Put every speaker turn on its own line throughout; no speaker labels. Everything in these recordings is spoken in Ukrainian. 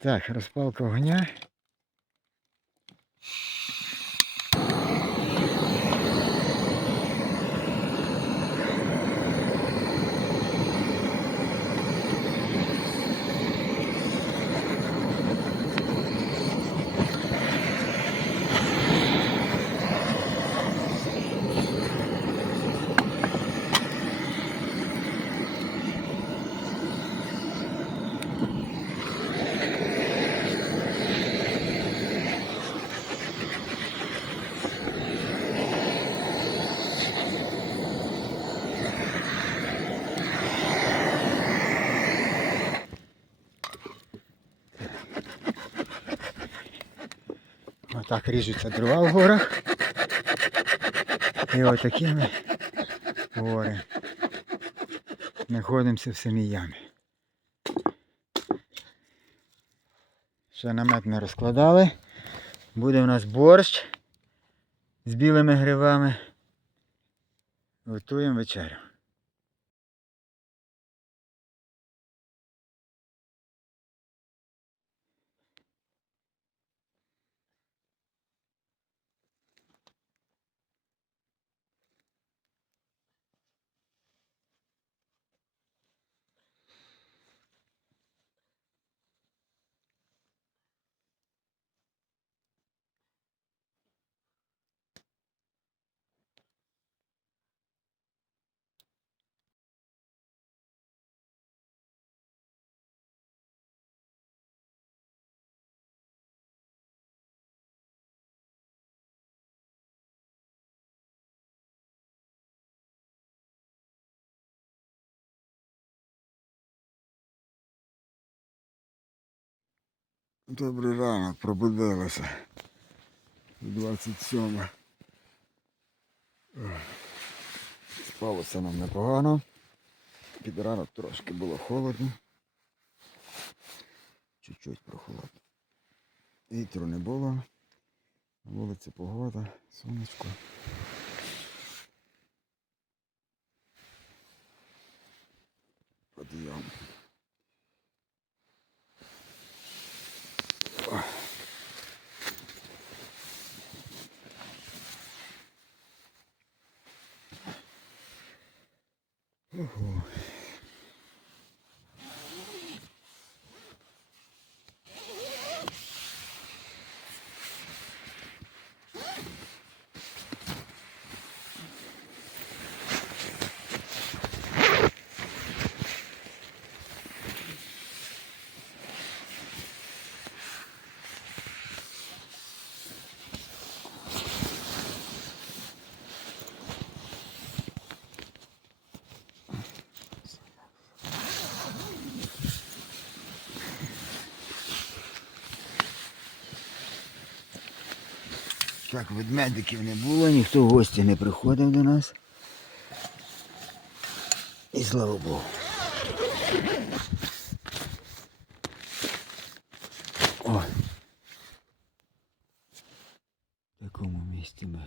Так, розпалка огня. Отак ріжуться дрова в горах. І отакі ми гори. Знаходимося в самій ямі. Ще намет не розкладали. Буде у нас борщ з білими грибами. Готуємо вечерю. Добрий ранок, пробудилося. 27. Ох. Спалося нам непогано. Під ранок трошки було холодно. Чуть-чуть прохолодно. Вітру не було. На вулиці погода, сонечко. Так, ведмедиків не було, ніхто в гості не приходив до нас. І слава Богу. О. В такому місці ми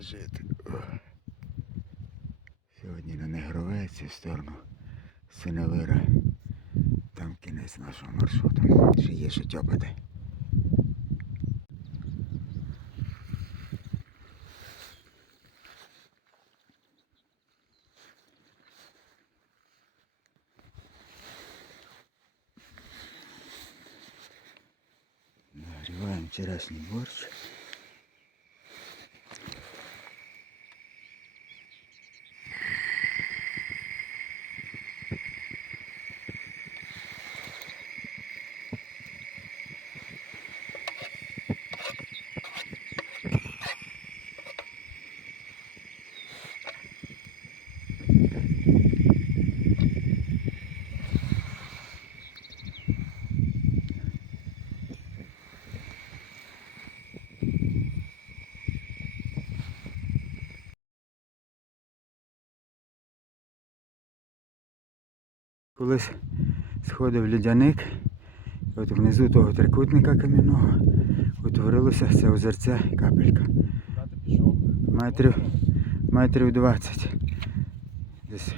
жити. Сьогодні на Негровець в сторону Синевира. Там кінець нашого маршруту. Ще є що тьопати. Нагріваємо вчорашній борщ.
колись сходив льодяник. От внизу того трикутника кам'яного утворилося це озерце капелька. Метрів метрів 20. Десь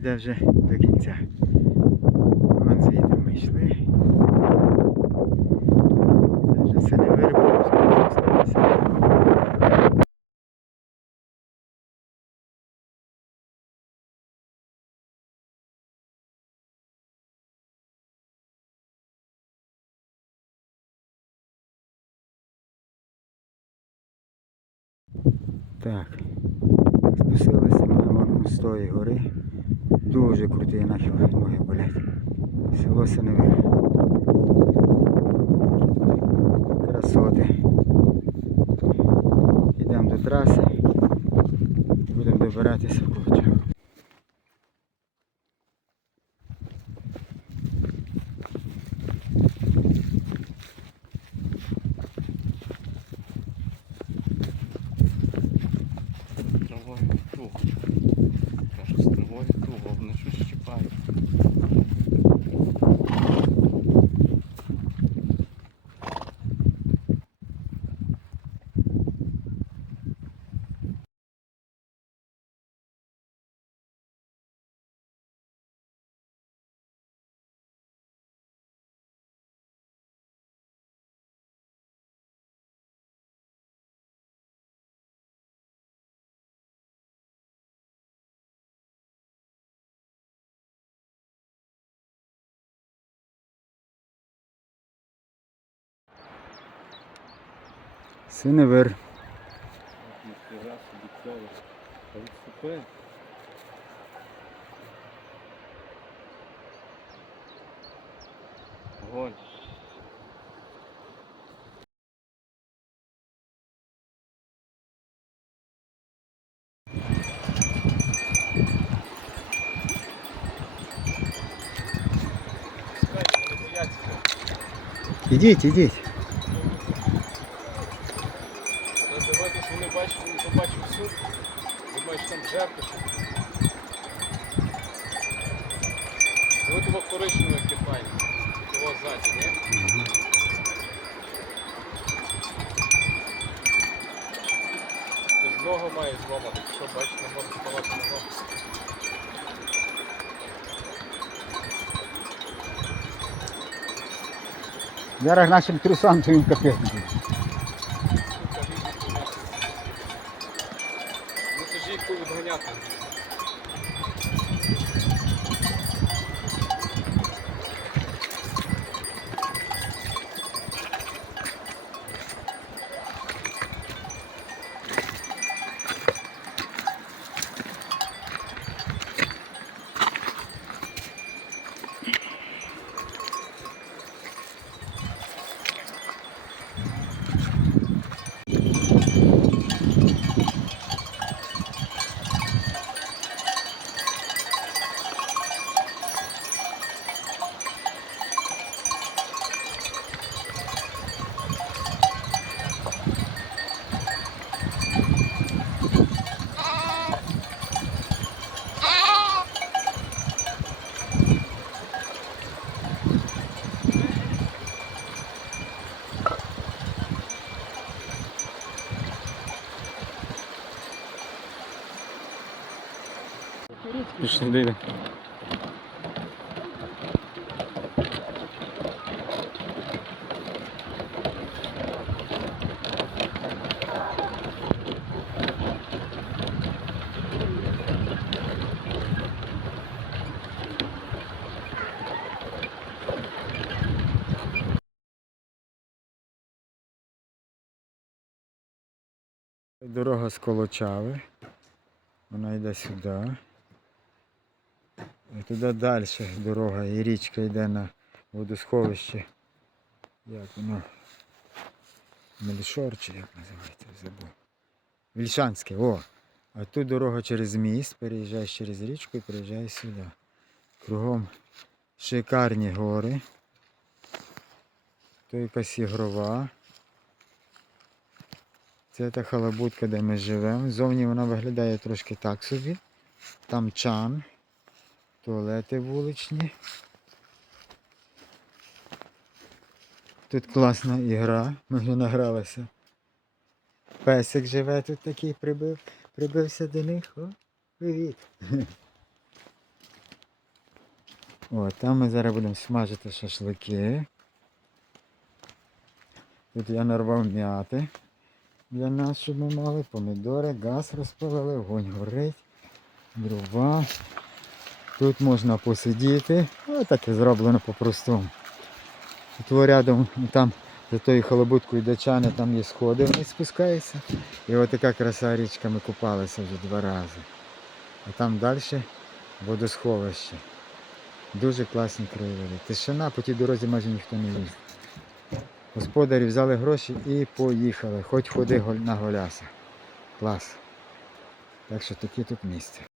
йде вже до кінця. Вон звідти ми йшли. Це вже сине вироблено, спустилися. Так, спустилися ми вон з тої гори. Дуже крутий наче ноги болять. Село Синове. Красоти. Йдемо до траси.
Будемо добиратися в кучу.
Синевир.
Ніфіга собі цього. А відступи. Огонь. Пускайте, вони Ви того коричневе кипання. Того ззаді, ні? Ти з ногу має зломати, що бачиш, не може ставати на ногу.
Зараз нашим трусам твоїм капець.
Ну ж їх відганяти.
Пішли, дійде. Дорога з Колочави. Вона йде сюди. І туди далі дорога і річка йде на водосховище. Як воно? Мелішор чи як називається, забув. Вільшанське, о! А тут дорога через міст, переїжджаєш через річку і переїжджаєш сюди. Кругом шикарні гори. То якась ігрова. Це та халабутка, де ми живемо. Зовні вона виглядає трошки так собі. Там чан, туалети вуличні. Тут класна ігра, ми вже награлися. Песик живе тут такий прибив, прибився до них. О, привіт. О, там ми зараз будемо смажити шашлики. Тут я нарвав м'яти для нас, щоб ми мали помідори, газ розпалили, вогонь горить, дрова. Тут можна посидіти, ось так і зроблено по-простому. Тут рядом там за тою халабуткою дачани, там є сходи, вони спускаються. І от така краса річка ми купалися вже два рази. А там далі водосховище. Дуже класні краєвиди. Тишина, по тій дорозі майже ніхто не їздить. Господарі взяли гроші і поїхали. Хоч ходи на голяса. Клас.
Так що таке тут місце.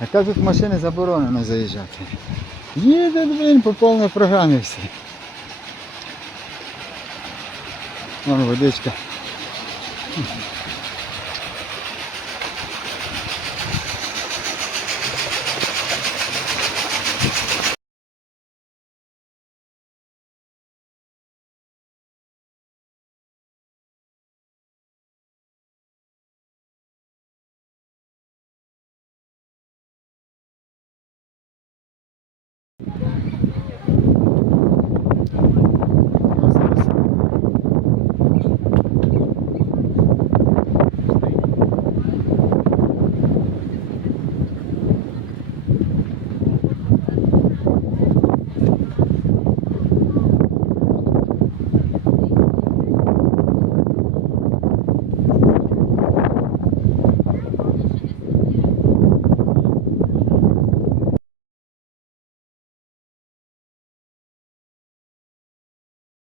А кажуть, машини заборонено заїжджати. Їде, блін, по повній програмі всі. Вон водичка. Thank you.